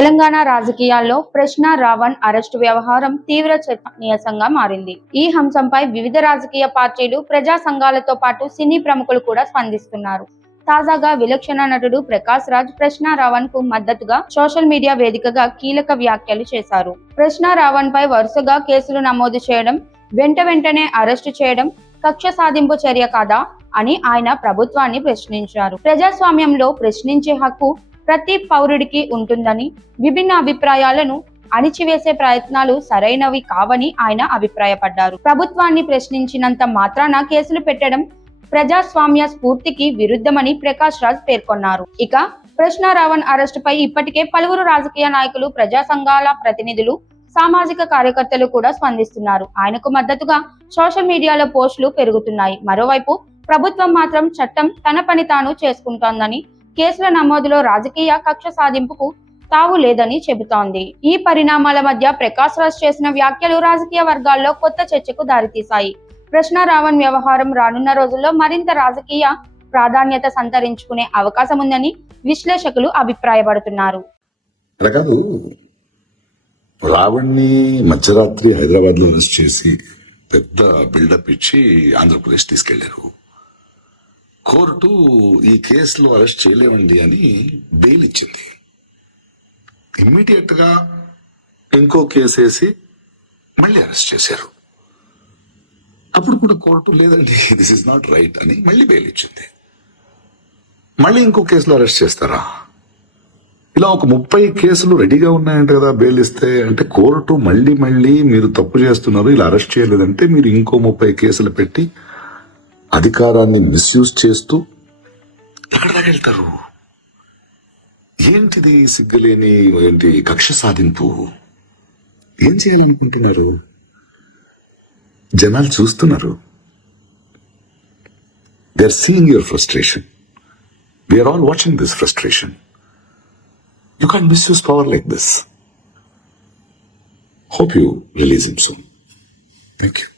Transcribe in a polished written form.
తెలంగాణ రాజకీయాల్లో ప్రశ్న రావణ్ అరెస్టు వ్యవహారం తీవ్ర చర్చనీయాంశంగా మారింది. ఈ అంశంపై వివిధ రాజకీయ పార్టీలు, ప్రజా సంఘాలతో పాటు సినీ ప్రముఖులు కూడా స్పందిస్తున్నారు. తాజాగా విలక్షణ నటుడు ప్రకాష్ రాజ్ ప్రశ్న రావణ్ కు మద్దతుగా సోషల్ మీడియా వేదికగా కీలక వ్యాఖ్యలు చేశారు. ప్రశ్న రావణ్ పై వరుసగా కేసులు నమోదు చేయడం, వెంటనే అరెస్టు చేయడం కక్ష సాధింపు చర్య కాదా అని ఆయన ప్రభుత్వాన్ని ప్రశ్నించారు. ప్రజాస్వామ్యంలో ప్రశ్నించే హక్కు ప్రతి పౌరుడికి ఉంటుందని, విభిన్న అభిప్రాయాలను అణిచివేసే ప్రయత్నాలు సరైనవి కావని ఆయన అభిప్రాయపడ్డారు. ప్రభుత్వాన్ని ప్రశ్నించినంత మాత్రాన కేసులు పెట్టడం ప్రజాస్వామ్య స్ఫూర్తికి విరుద్ధమని ప్రకాష్ రాజ్ పేర్కొన్నారు. ఇక ప్రశ్న రావణ్ అరెస్టుపై ఇప్పటికే పలువురు రాజకీయ నాయకులు, ప్రజా సంఘాల ప్రతినిధులు, సామాజిక కార్యకర్తలు కూడా స్పందిస్తున్నారు. ఆయనకు మద్దతుగా సోషల్ మీడియాలో పోస్టులు పెరుగుతున్నాయి. మరోవైపు ప్రభుత్వం మాత్రం చట్టం తన పని తాను చేసుకుంటోందని, కేసుల నమోదులో రాజకీయ కక్ష సాధింపుకు తావు లేదని చెబుతోంది. ఈ పరిణామాల మధ్య ప్రకాష్ రాజ్ చేసిన వ్యాఖ్యలు రాజకీయ వర్గాల్లో కొత్త చర్చకు దారితీశాయి. ప్రశ్న రావణ్ వ్యవహారం రానున్న రోజుల్లో మరింత రాజకీయ ప్రాధాన్యత సంతరించుకునే అవకాశం ఉందని విశ్లేషకులు అభిప్రాయపడుతున్నారు. రావణ్ని మధ్యరాత్రి హైదరాబాద్ లో అరెస్ట్ చేసి పెద్ద బిల్డప్ ఇచ్చి ఆంధ్రప్రదేశ్ తీసుకెళ్లారు. కోర్టు ఈ కేసులో అరెస్ట్ చేయలేమండి అని బెయిల్ ఇచ్చింది. ఇమ్మీడియట్ గా ఇంకో కేసు వేసి మళ్ళీ అరెస్ట్ చేశారు. అప్పుడు కూడా కోర్టు లేదండి, దిస్ ఇస్ నాట్ రైట్ అని మళ్ళీ బెయిల్ ఇచ్చింది. మళ్ళీ ఇంకో కేసులో అరెస్ట్ చేస్తారా? ఇలా ఒక 30 కేసులు రెడీగా ఉన్నాయంట కదా బెయిల్ ఇస్తే. అంటే కోర్టు మళ్ళీ మీరు తప్పు చేస్తున్నారు, ఇలా అరెస్ట్ చేయలేదంటే మీరు ఇంకో 30 కేసులు పెట్టి అధికారాన్ని మిస్యూజ్ చేస్తూ ఎక్కడ దాకా వెళ్తారు? ఏంటిది సిగ్గులేని కక్ష సాధింపు? ఏం చేయాలనుకుంటున్నారు? జనాలు చూస్తున్నారు. They are seeing your frustration. We are all watching this frustration. You can't misuse power like this. Hope you release him soon. Thank you.